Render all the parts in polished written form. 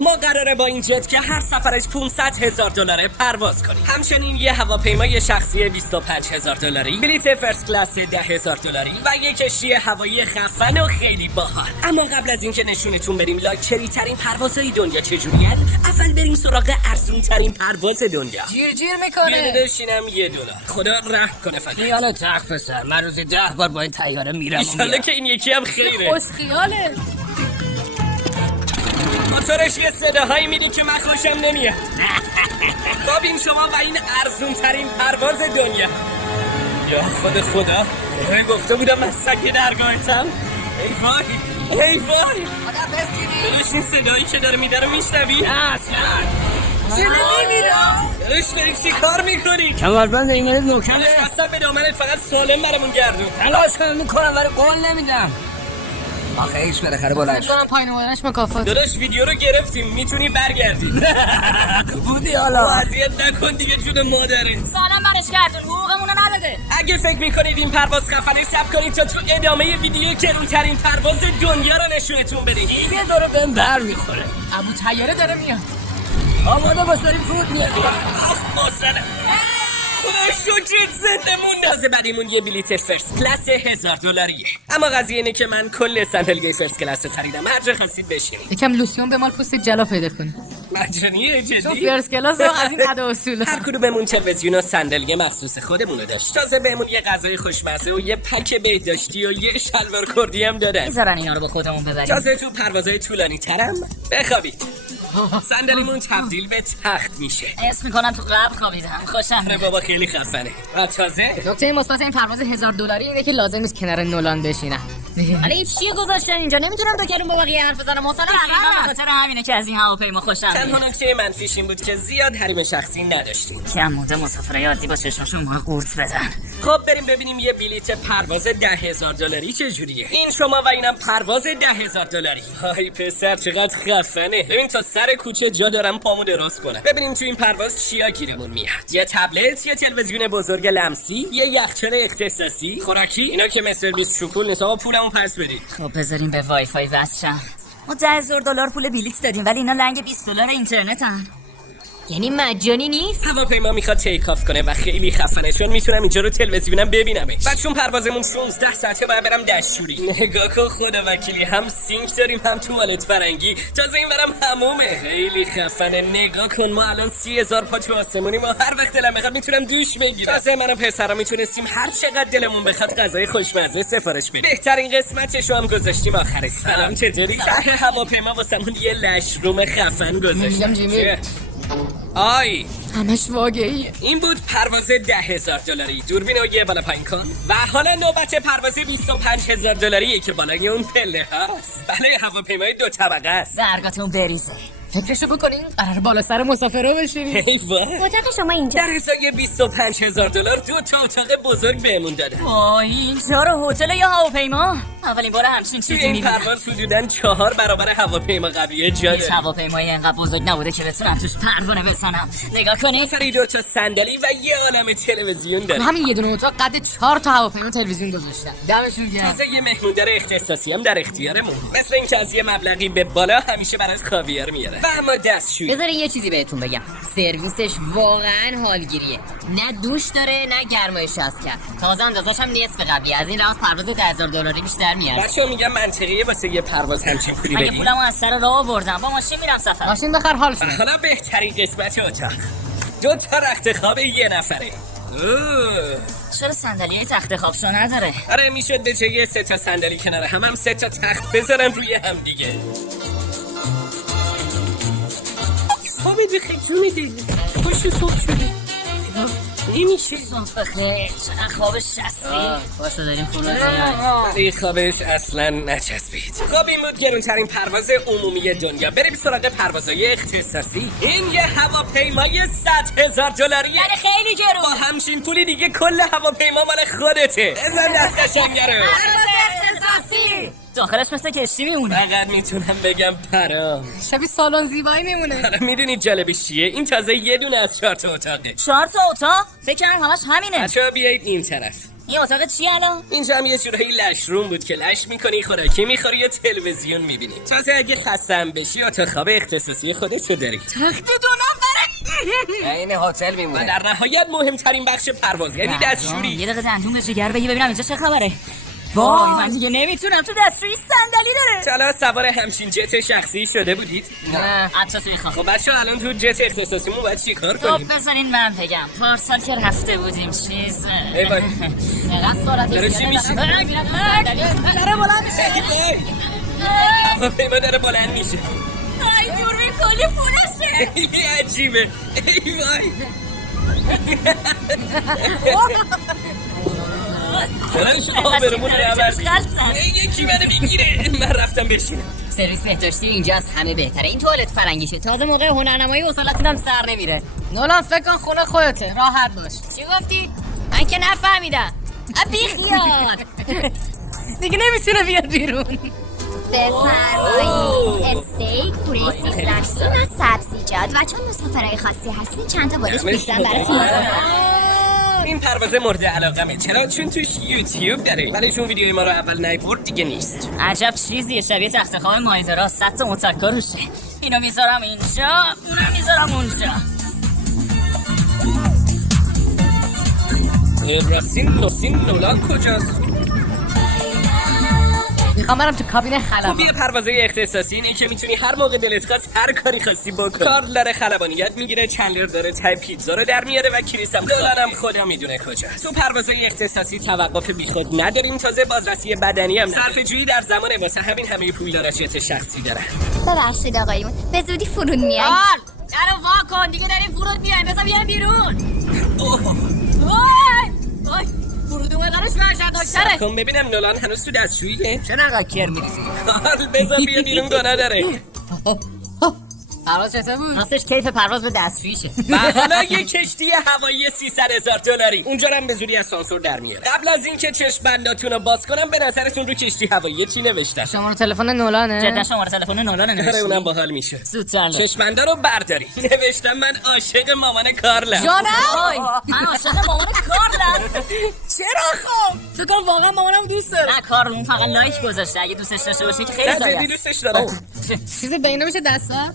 ما قراره با این جت که هر سفرش $500,000 پرواز کنیم. همچنین یه هواپیمای شخصی $25,000، بلیت فرست کلاس $10,000 و یه کشتی هوایی خفن و خیلی باحال. اما قبل از اینکه نشونتون بریم لاکچری ترین پروازهای دنیا چجوریه، اول بریم سراغ ارزون ترین پرواز دنیا. جیر میکنه. یه داشینم $1. خدا رحم کنه فقط. خیال تخت پسر، من روزی 10 بار با این طیاره میرم. انشالله که این یکی هم خیره. خوش خیاله. موتورش یه صداهایی میده که من خوشم نمیاد. خب این شما و این ارزون ترین پرواز دنیا. یا خدا من گفته بودم من سگ درگاهتم. ای وای داداش این صدایی که داره میده رو میشنوی؟ نه نمیرم. داداش داری چی کار میکنی؟ کمربند ایمانی نوکنه. قسم به دامنت فقط سالم برامون گردون. تلاش میکنم ولی قول نمیدم. آخه ایش بالاخره بلند شد. پایین اومدنش مکافات. داداش ویدیو رو گرفتیم، میتونی برگردی. بودی حالا. اذیت نکن دیگه جون مادره. سالم برش کردون، حقوقمون رو نداده. اگه فکر میکنید این پرواز خفنی، صبر کنید تا تو ادامه ویدیو گرونترین پرواز دنیا رو نشونتون بدیم. یه داره بهم بر میخوره. ابو طیاره داره میاد. آماده باش داریم فرود میاد. آسانه خدا شکرت زنده مون. تازه بعدیمون یه بلیت فرست کلاس $1,000. اما قضیه اینه که من کل صندلی فرست کلاس رو خریدم. هر جا خواستید بشینید. یکم لوسیون به مال پوست جلا پیدا کنی. مجانیه تو جدی. فرست کلاس رو از این قد اصول. هر کدوممون تلویزیون و صندلی مخصوص خودمونو داشت. تازه بهمون یه غذای خوشمزه و یه پک بهداشتی و یه شلوار کردی هم دادن. میذارن اینا رو با خودمون ببریم. تازه تو پروازهای طولانی ترم بخوابید. صندلیمون تبدیل به تخت میشه. اسم میکنم تو قبر خوابیدم. خوشم آره بابا خیلی خفنه. و تازه نکته مثبت این پرواز $1,000 اینه که لازم نیست کنار نولان بشینم. ولی این چیه گذاشتن اینجا؟ نمیتونم دو کلمه با بقیه حرف بزنم. مثلا به خاطر همینه که از این هواپیما خوشم تنها میاد. نکته منفیش این بود که زیاد حریم شخصی نداشتیم. کم مونده مسافرای عادی با چشمشون ما قورت بدن. خب بریم ببینیم یه بلیت پرواز $10,000 چجوریه. این شما و اینم پرواز $10,000. های پسر چقدر خفنه. ببین تا سر کوچه جا دارم پامو دراز کنم. ببینیم تو این پرواز چیا گیرمون میاد. یه تبلت، یه تلویزیون بزرگ لمسی، یه یخچال اختصاصی، خوراکی. اینا که مثل 20 شکل نیست. آقا پولمو پس بدید. خب بذاریم به وای فای وصل شم. ما $10,000 پول بلیط دادیم ولی اینا لنگ $20 اینترنتن. یعنی مجانی نیست؟ هواپیما میخواد تیک آف کنه و خیلی خفنه، چون میتونم اینجا رو تلویزیونم ببینمش. بعد چون پروازمون 16 ساعته باید برم دستشویی. نگاه کن خدا وکیلی، هم سینک داریم هم توالت فرنگی، تازه این برم حمومه. خیلی خفنه. نگاه کن ما الان 30,000 پا تو آسمونیم و هر وقت دلم بخواد میتونم دوش بگیرم. تازه من و پسرا میتونستیم هر چقدر دلمون بخواد غذای خوشمزه سفارش بدیم. بهترین قسمتش رو هم گذاشتیم آخر. سلام چطوری؟ ته هواپیما واسمون یه لش روم خفن گذاشتیم. آی همش واقعیه. این بود پرواز $10,000. دوربین رو یه بالا پایین کن. و حالا نوبت پرواز $25,000 که بالای اون پله هاست. بله هواپیمای 2 طبقه است. درگاتون بریزه. فکرشو بکنین قرار بالا سر مسافرها بشینیم. ای وای، اتاق شما اینجا. در ازای $25,000 2 تا اتاق بزرگ بهمون دادن. وای اینجا رو هتل یا هواپیما؟ اولین بار همچین توی چیزی این میبینم. پرواز حدوداً 4 برابر هواپیما قبلیه جا هیچ داره. هواپیمایی انقدر بزرگ نبوده که بتونم توش پروانه بزنم. نگاه کنید. سری 2 تا صندلی و یه عالمه تلویزیون داره. همین یه دونه اتاق قد 4 تا هواپیما تلویزیون گذاشتن. دمشون گرم. تازه یه مهموندار اختصاصی هم در اختیارمون. مثل اینکه از یه مبلغی به بالا همیشه برای خاویار میاره. و اما دستشویی. بذارین یه چیزی بهتون بگم، سرویسش واقعا حالگیریه. نه دوش داره نه گرمایش هست کرد. تازه اندازش هم نصف قبلی. از این راست پرواز $10,000 بیشتر میارزه. بچه‌ها میگم منطقیه واسه یه پرواز همچین پولی اگه بدی. پولمو از سر راه آوردم با ماشین میرم سفر. ماشین بخر حال شد. حالا بهترین قسمت اتاق. 2 تا رخت خواب یه نفره. اوه. چرا صندلی تخت خوابشو نداره؟ آره میشد به جای 3 تا صندلی کنار هم 3 تا تخت بذارن روی هم دیگه. خوابید بخیر جو میدید. خوش صبح شده. نمیشه. صبح بخیر. چقدر خواب شستی. واسه داریم فرود ولی خوابش اصلا نچسبید. خب این بود گرونترین پرواز عمومی دنیا. بریم سراغ پروازهای اختصاصی. این یه هواپیمای $100,000. یعنی خیلی گرون. با همچین پولی دیگه کل هواپیما مال خودته. بزن دست قشنگه رو. اختصاصی. داخلش مثل کشتی میمونه. فقط میتونم بگم پرام. شبیه سالن زیبایی میمونه. حالا میدونید جالبش چیه؟ این تازه یه دونه از 4 تا اتاقه. 4 تا اتاق؟ فکر کنم همش همینه. بچه‌ها بیایید این طرف. این اتاق چیه الان؟ اینجا هم یه جورایی لش روم بود که لش میکنی، خوراکی میخوری یا تلویزیون میبینی. تازه اگه خستم بشی اتاق خواب اختصاصی خودتو داری. تخت 2 نفره. این هتل و میمونه. در نهایت مهمترین بخش پرواز یعنی دستشویی. یه دقیقه دندون به جگر بگی ببینم اینجا چه خبره. وای من دیگه نمیتونم، تو دستشویی صندلی داره. حالا سوار همچین جت شخصی شده بودید؟ نه. اساسی خواه. خب بچه‌ها الان تو جت اختصاصیمون باید چیکار خب کنیم؟ بذارین من بگم. پارسال که رفته بودیم چیز ای وای. نقص سرعت داره چی میشه؟ داره بلند میشه. خب ایما داره بلند میشه. ای دوربین کلی پولشه. خیلی عجیبه. ای وای. خودش آبرمون رو عوض یکی منو بگیره. من رفتم بشینم. سرویس بهداشتی اینجا از همه بهتره. این توالت فرنگیشه. تازه موقع هنرنمایی وصالتون هم سر نمیره. نولان فکر کن خونه خودته، راحت باش. چی گفتی؟ من که نفهمیدم. بیخیال. دیگه نمیتونه بیاد بیرون. بفرمایید استیک پوره سیزلکسون از سبزیجات و چون مسافرهای خاصی هستین چند تا بالش بیشتر برای فیلم. این پرواز مورد علاقمه. چرا؟ چون توش یوتیوب داره. ولی چون ویدیوی ما رو اول نیورد دیگه نیست. عجب چیزیه، شبیه تخت خواب مایزرا. 100 تا متکا روشه. اینو میذارم اینجا، اونو میذارم اونجا. راسین نولان کجاست؟ میخوام برم تو کابین خلبان. خوبی پروازهای اختصاصی اینه که میتونی هر موقع دلت خواست هر کاری خواستی بکنی. کارل داره خلبانیت میگیره، چندلر داره تای پیتزا رو در میاره و کریس هم خدا میدونه کجاست. تو پروازهای اختصاصی توقف بیخود نداریم، تازه بازرسی بدنی هم صرفه‌جویی در زمانه، واسه همین همه پولدارا جت شخصی دارن. ببخشید آقایون به زودی فرود میای. درو وا کن دیگه، داریم فرود میایم. بذار بیایم بیرون. وای فرود اومدنش وحشتناک‌تره. کن ببینم نولان هنوز تو دستشوییه. چرا انقدر کر میریزی؟ کارل بذار بیا بیرون، گناه داره. پرواز چطور بود؟ راستش کیف پرواز به دستشوییشه. و حالا یه کشتی هوایی $300,000 اونجا رو هم به زودی از سانسور در میاره. قبل از اینکه چشم بنداتون رو باز کنم به نظرتون رو کشتی هوایی چی نوشتن؟ شماره تلفن نولانه. جدا شماره تلفن نولان آره نوشتی. اونم باحال میشه. زودتر لطفاً. چشم بندا رو برداری. نوشتم من عاشق مامان کارلم. جانم. من عاشق مامان کارلم. چرا خب؟ فکر کنم واقعا مامانم دوست داره. نه کارل اون فقط لایک گذاشته. اگه دوستش داشته باشی که خیلی نه زایه جدی است. دوستش دارم. چیزی بینه میشه دستم؟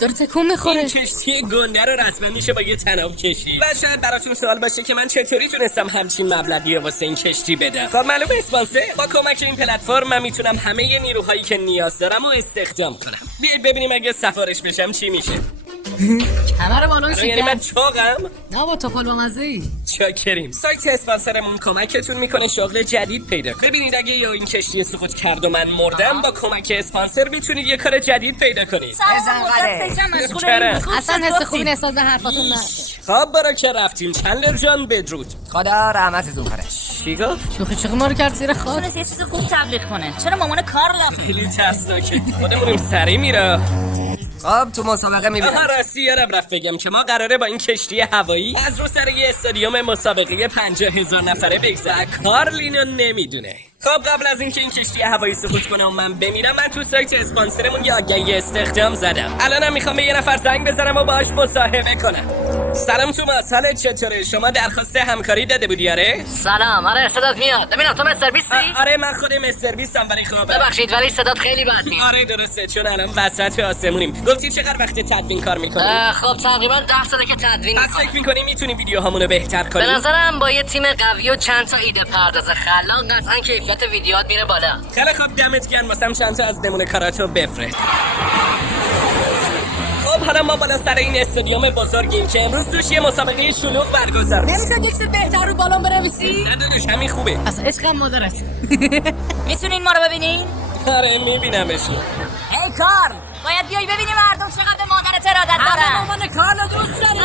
داره تکون میخوره. این کشتی گنده رو رسما میشه با یه تناب کشی. و شاید براتون سوال باشه که من چطوری تونستم همچین مبلغی رو واسه این کشتی بدم. خب معلومه اسپانسر. با کمک این پلتفرم من میتونم همه نیروهایی که نیاز دارم رو استخدام کنم. بیاید ببینیم اگه سفارش بشم چی میشه. کمر بالون یعنی من شکست. چاقم؟ نه با توپل با مزه‌ای. چاکریم. سایت اسپانسرمون کمکتون میکنه شغل جدید پیدا کنید. ببینید اگه یا این کشتی سقوط کرد و من مردم با کمک اسپانسر میتونید یه کار جدید پیدا کنید. چرا؟ اصلا حس خوبی نسبت به حرفاتون نه. خب برای که رفتیم چندلر جان بدرود. خدا رحمتتون کنه. چی گفت؟ شوخی ما رو کرد زیر خاک. تونست یه چیز خوب تبلیغ کنه. چرا مامان کارلم؟ خیلی ترسناکه. خودمونیم سری میره. خب تو مسابقه میبینم. آها راستی یادم رفت بگم که ما قراره با این کشتی هوایی از رو سر یه استادیوم مسابقه 50,000 نفره بگذریم. کارل اینو نمیدونه. خب قبل از اینکه این کشتی هوایی سقوط کنه و من بمیرم، من تو سایت اسپانسرمون یه آگهی استخدام زدم. الانم میخوام به یه نفر زنگ بزنم و باهاش مصاحبه کنم. سلام توماس، حالت چطوره؟ شما درخواست همکاری داده بودی آره؟ سلام. آره صدات میاد. ببینم تو مستر بیستی؟ آره من خودم سرویسم ولی خب ببخشید ولی صدات خیلی بد میاد. آره درسته، چون الان وسط آسمونیم. گفتی چقدر وقت تدوین کار میکنی؟ خب تقریبا 10 ساله که تدوین پس فکر میکنی میتونی ویدیوهامونو بهتر کنی؟ به نظرم با یه تیم قوی و چند تا ایده پرداز خلاق قطعا کیفیت ویدیوات میره بالا. خیلی خوب دمت گرم، واسم چند تا از نمونه کاراتو بفرست. خب حالا ما بالا سر این استادیوم بزرگیم که امروز توش یه مسابقه شلوغ برگزار میشه. نمیشه یک چیز بهتر رو بالون بنویسی؟ نه داداش همین خوبه. اصلا عشقم مادر است. میتونین ما رو ببینین؟ آره میبینمشون. ای کارل باید بیای ببینی مردم چقدر به مادرت ارادت دارن. همه مامان کارل دوست داره.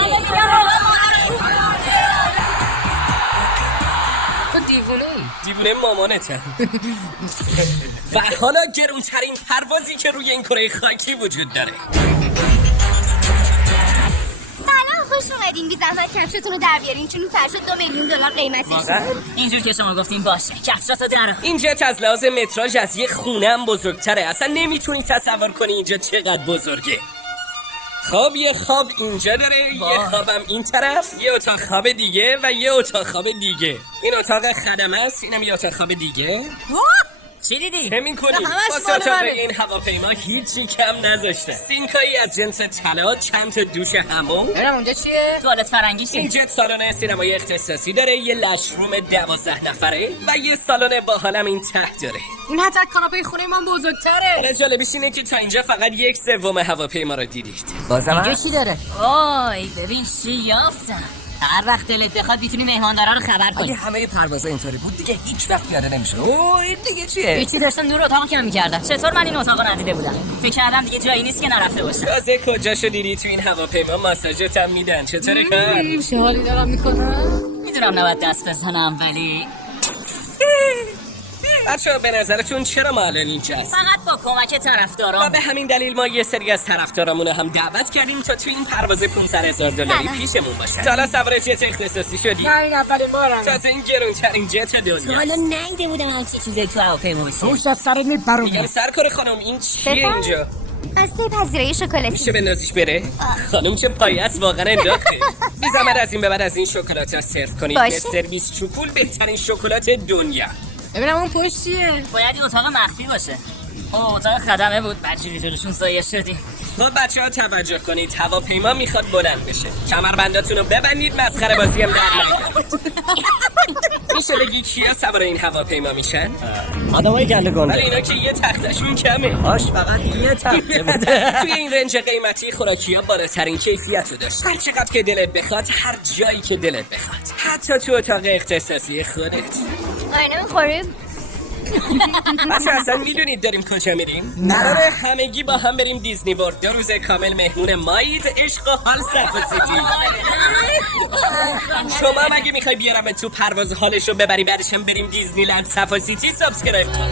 تو دیوونه مامانتم. و حالا گرونترین پروازی که روی این کره خاکی وجود داره. سلام خوش اومدین. بی زحمت کفشتون رو در بیارین چون این فرش 2 میلیون دلار قیمتش. اینجور که شما گفتین باشه، کفشاتو درآ. این جت از لحاظ متراژ از یه خونه هم بزرگتره. اصلا نمیتونی تصور کنی اینجا چقدر بزرگه. خب یه خواب اینجا داره، یه خوابم این طرف، یه اتاق خواب دیگه و یه اتاق خواب دیگه. این اتاق خدمه است، اینم یه اتاق خواب دیگه. چی دیدی؟ چه می‌کنی؟ واسه اتاق این هواپیما هیچی کم نذاشته. سینکایی از جنس طلا، چند تا دوش حموم. برم اونجا چیه؟ توالت فرنگی چی؟ این جت سالن سینمای اختصاصی داره، یه لشروم 12 نفره و یه سالن باحالم این ته داره. این حتی کاناپه خونه من بزرگتره. حالا جالبیش اینه که تا اینجا فقط 1/3 هواپیما رو دیدید. اینجا چی داره؟ وای ببین چی یافتم. هر وقت دلت بخواد میتونی مهماندارا رو خبر کنی. همه پروازا اینطوری بود دیگه هیچ وقت پیاده نمیشه. اوه این دیگه چیه؟ هیچی داشتن نور اتاق کم می‌کردن. چطور من این اتاقو ندیده بودم؟ فکر کردم دیگه جایی نیست که نرفته باشم. تازه کجاشو دیدی تو این هواپیما ماساژت هم میدن. چطوره کار؟ چه حالی دارم میکنم؟ میدونم نباید دست بزنم ولی بچه‌ها به نظرتون چرا ما الان اینجاست؟ فقط با کمک و طرفداران. به همین دلیل ما یه سری از طرفدارامون رو هم دعوت کردیم تا تو این پرواز 500,000 دلاری پیشمون باشن. حالا سوار جت اختصاصی شدی؟ نه این اولین بارم. تازه این گرونترین جت دنیا. حالا نیده بودم همچی چیزی تو هواپیما بشه. روش از سرت میپرونم. میگم سرکار خانم این چیه اینجا؟ هسته پذیرایی شکلاتی. میشه بندازیش بره؟ خانم چه پایه است واقعا انداخته. بی زحمت از این به بعد از این شکلات ها سرو کنید. باشه. مستر 20 چوکول بهترین شکلات دنیا. ببینم اون پشت چیه؟ باید این اتاق مخفی باشه. اتاق خدمه بود بچه‌ی جلوشون سایه شدیم. خب بچه ها توجه کنید هواپیما میخواد بلند بشه. کمربنداتون رو ببندید مسخره بازی هم در نیاد. میشه بگی کیا سوار این هواپیما میشن؟ آدمای گنده گنده. ولی اینا که یه تختشون کمه. هاش فقط یه تخته بوده. توی این رنج قیمتی خوراکی ها بالاترین کیفیت رو داشت. هر چقدر که دلت بخواد، هر جایی که دلت بخواد، حتی تو اتاق اختصاصی خودت. آینه میخوریم. بچه اصلا میدونید داریم کجا میریم؟ قراره همگی با هم بریم دیزنی ورلد. 2 روز کامل مهمون مایید. عشق و حال صفا سیتی. شما هم اگه میخوای بیارم تو پرواز حالش رو ببری بعدش هم بریم دیزنی لند صفا سیتی، سابسکرایب کن.